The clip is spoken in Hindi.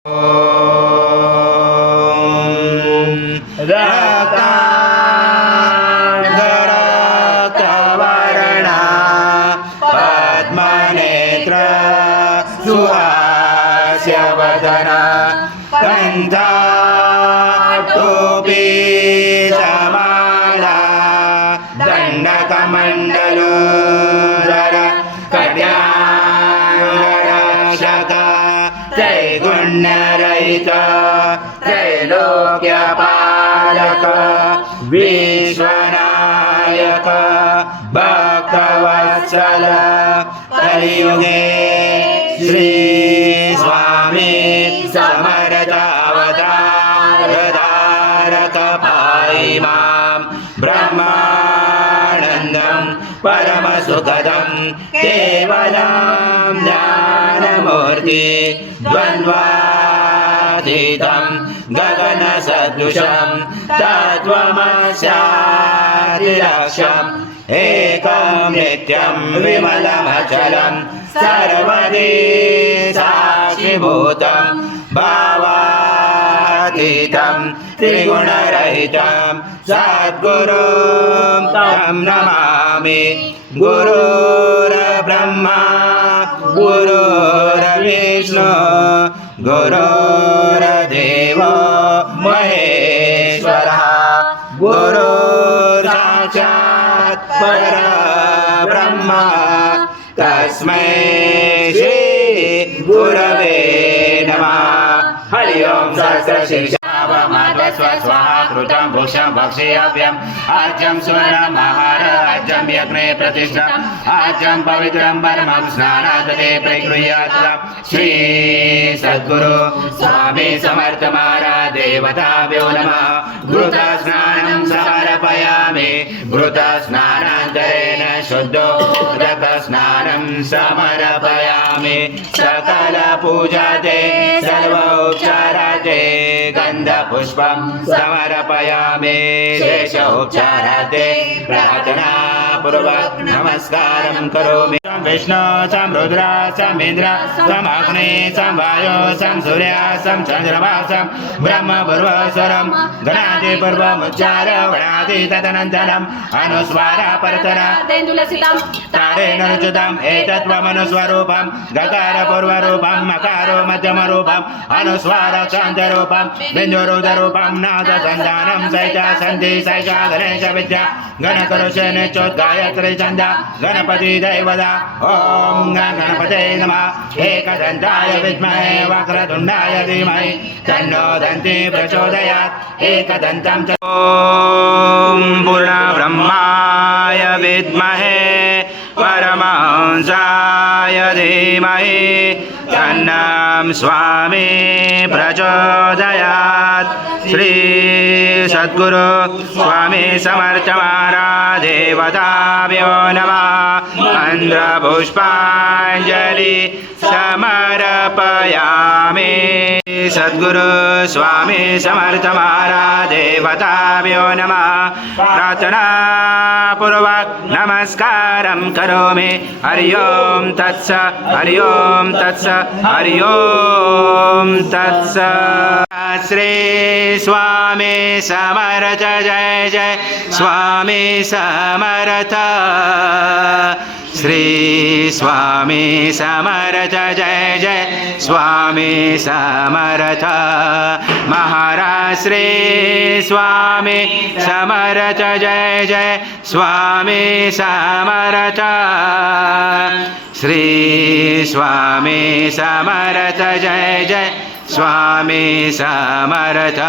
रक्तांगरक्तवर्णा पद्मनेत्र सुहास्यवदना कण्ठाटोपी समाला दण्डकमण्डलोदर कट्याङ्गरक्षक त्रैगुण्यरहित त्रैलोक्यपालक विश्वनायक भक्तवत्सल कलियुगे श्री स्वामी समर्थ अवतारधारक पाहि मां ब्रह्मानन्दं परमसुखदं केवलं ज्ञानमूर्ति द्वन्द्वातीतं गगनसदृशं तत्त्वमस्यादिलक्ष्यम् एकं नित्यं विमलमचलं सर्वदि साक्षिभूतं भावातीतं त्रिगुणरहितं सद्गुरुं तं नमामि। गुरुर्ब्रह्मा गुरुर्विष्णु गुरुर्देवो महेश्वरः गुरुर्साक्षात् परब्रह्म तस्मै श्री गुरवे नमः। हरि ओम सहस्रशीर्ष स्वाहा कृतं भूषं भक्षेयव्यम् आज्यं सुवर्णमहार आज्यं यज्ञे प्रतिष्ठम् आज्यं पवित्रं परमं स्नानादते प्रगृह्यात् श्री सद्गुरु स्वामी समर्थ महाराज देवताभ्यो नमः। घृतस्नानं समर्पयामि घृतस्नानान्तरेण शुद्धोदकस्नानं समर्पयामि सकलपूजाते सर्वोपचाराते गन्धपुष्पं समर्पयामि शेषोपचाराते प्रार्थनापूर्वक नमस्कारं करोमि। विष्णु सं रुद्र सं इन्द्र सं अग्नि सं वायु सं सूर्य सं चन्द्रमा सं ब्रह्म पूर्वस्वरं गणादिपूर्वमुच्चार वणादि तदनन्तरम् अनुस्वार परतर तारेण रुचितम् एतत्त्वमनुस्वरूपं गकारपूर्वरूपं मकारो मध्यमरूपं अनुस्वार शान्तरूपं बिन्दुरुदरूपं नादसन्धानं सैचा सन्धि सैचा गणेश विद्या गणकरुषे निचोद्गायत्री छन्द गणपति दैवता ॐ गणपते नमः। एकदन्ताय विद्महे वक्रतुण्डाय धीमहि तन्नो दन्ति प्रचोदयात् एकदन्तं च ॐ पूर्णब्रह्माय विद्महे परमहंसाय धीमहि तन्नं स्वामी प्रचोदयात्। श्री सद्गुरु स्वामी समर्थ महाराज देवताभ्यो नमः। मन्त्रपुष्पाञ्जलि समर्पयामि। सद्गुरु स्वामी समर्थ महाराज देवताभ्यो नमः। प्रार्थनापूर्वक नमस्कारं करोमि। हरि ओम तत्स हरि ओम तत्स हरि ओम तत्स। श्री स्वामी समर्थ जय जय स्वामी समर्थ। श्री स्वामी समर्थ जय जय स्वामी समर्थ। महाराज श्री स्वामी समर्थ जय जय स्वामी समर्थ। श्री स्वामी समर्थ जय जय स्वामी समर्थ।